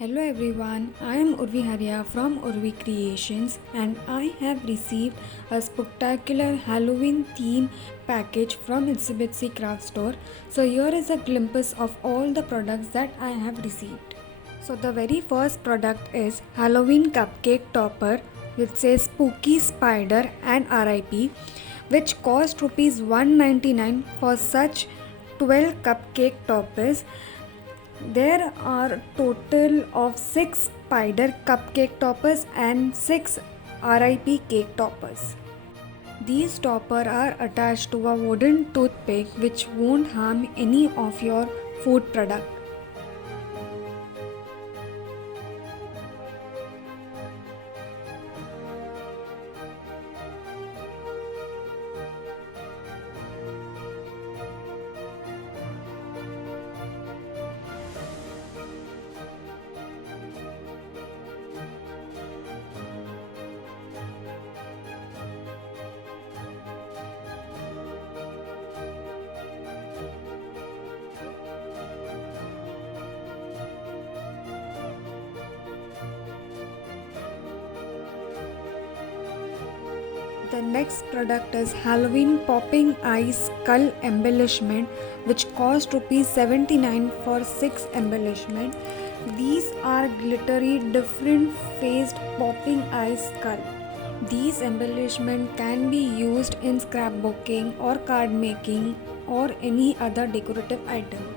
Hello everyone, I am Urvi Haria from Urvi Creations and I have received a spectacular Halloween theme package from Itsy Craft Store. So here is a glimpse of all the products that I have received. So the very first product is Halloween cupcake topper which says Spooky Spider and RIP, which cost rupees 199 for such 12 cupcake toppers. There are total of 6 spider cupcake toppers and 6 RIP cake toppers. These toppers are attached to a wooden toothpick which won't harm any of your food product. The next product is Halloween Popping Eyes Skull Embellishment which cost rupees 79 for 6 embellishment. These are glittery different faced popping eyes skull. These embellishment can be used in scrapbooking or card making or any other decorative item.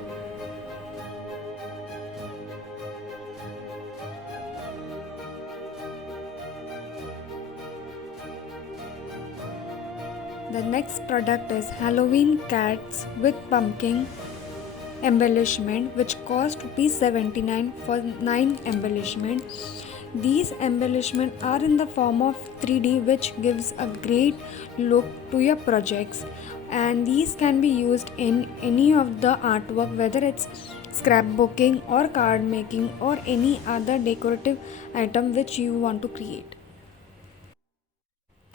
The next product is Halloween cats with pumpkin embellishment which cost rupees 79 for 9 embellishment. These embellishment are in the form of 3D which gives a great look to your projects, and these can be used in any of the artwork, whether it's scrapbooking or card making or any other decorative item which you want to create.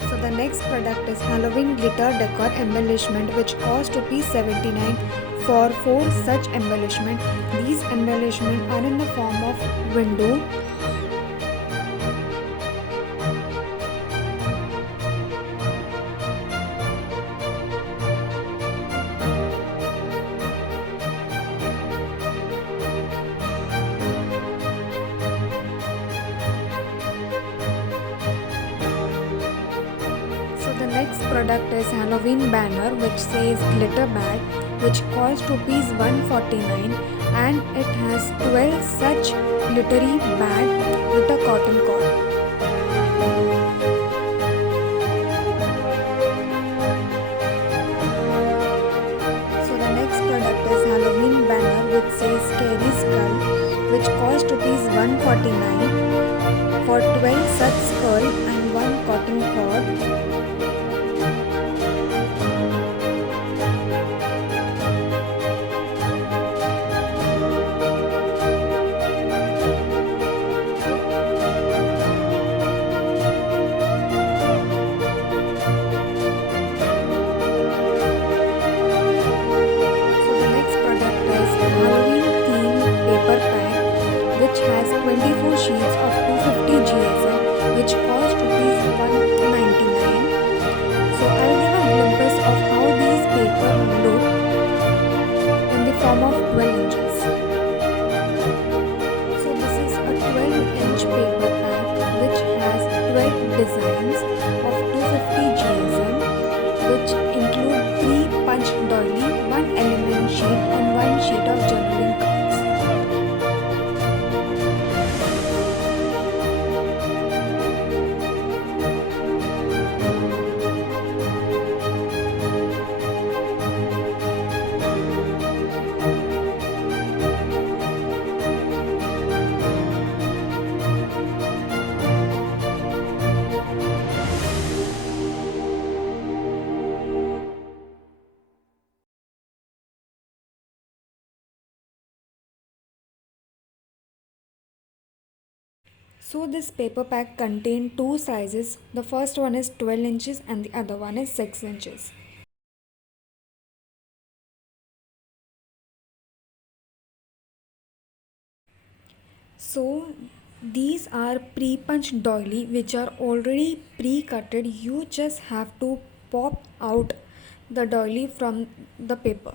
So the next product is Halloween glitter decor embellishment which cost rupees 79 for 4 such embellishment. These embellishment are in the form of window, so the next product is Halloween banner which says glitter bag which cost rupees 149 and it has 12 such glittery bag with a cotton cord. So the next product is Halloween banner which says scary skull which cost rupees 149 for 12 such skull and 1 cotton cord. So the next product is Halloween themed paper pack which has 24 sheets of 250 GSM which cost rupees 199. So I'll give a glimpse of how these paper look in the form of 12 inches. So this is a 12-inch paper pack which has 12 designs of 250 GSM which include 3 punch doily, 1 element sheet and 1 sheet of journaling cards. So this paper pack contains two sizes. The first one is 12 inches and the other one is 6 inches. So these are pre-punched doily which are already pre-cutted. You just have to pop out the doily from the paper.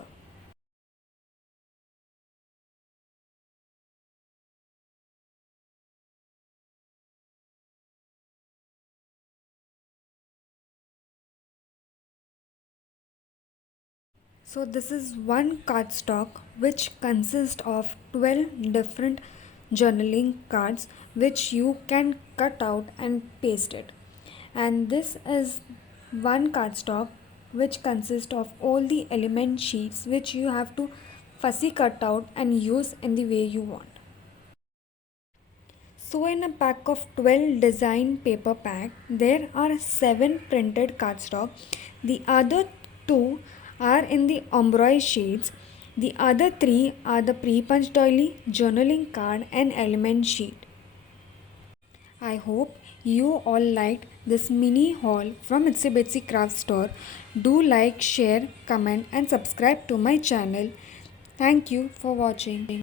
So this is one cardstock which consists of 12 different journaling cards which you can cut out and paste it. And this is one cardstock which consists of all the element sheets which you have to fussy cut out and use in the way you want. So in a pack of 12 design paper pack, there are 7 printed cardstock. The other 2 are in the ombre shades. The other 3 are the pre-punched doily, journaling card and element sheet. I hope you all liked this mini haul from Itsy Bitsy Craft Store. Do like, share, comment and subscribe to my channel. Thank you for watching.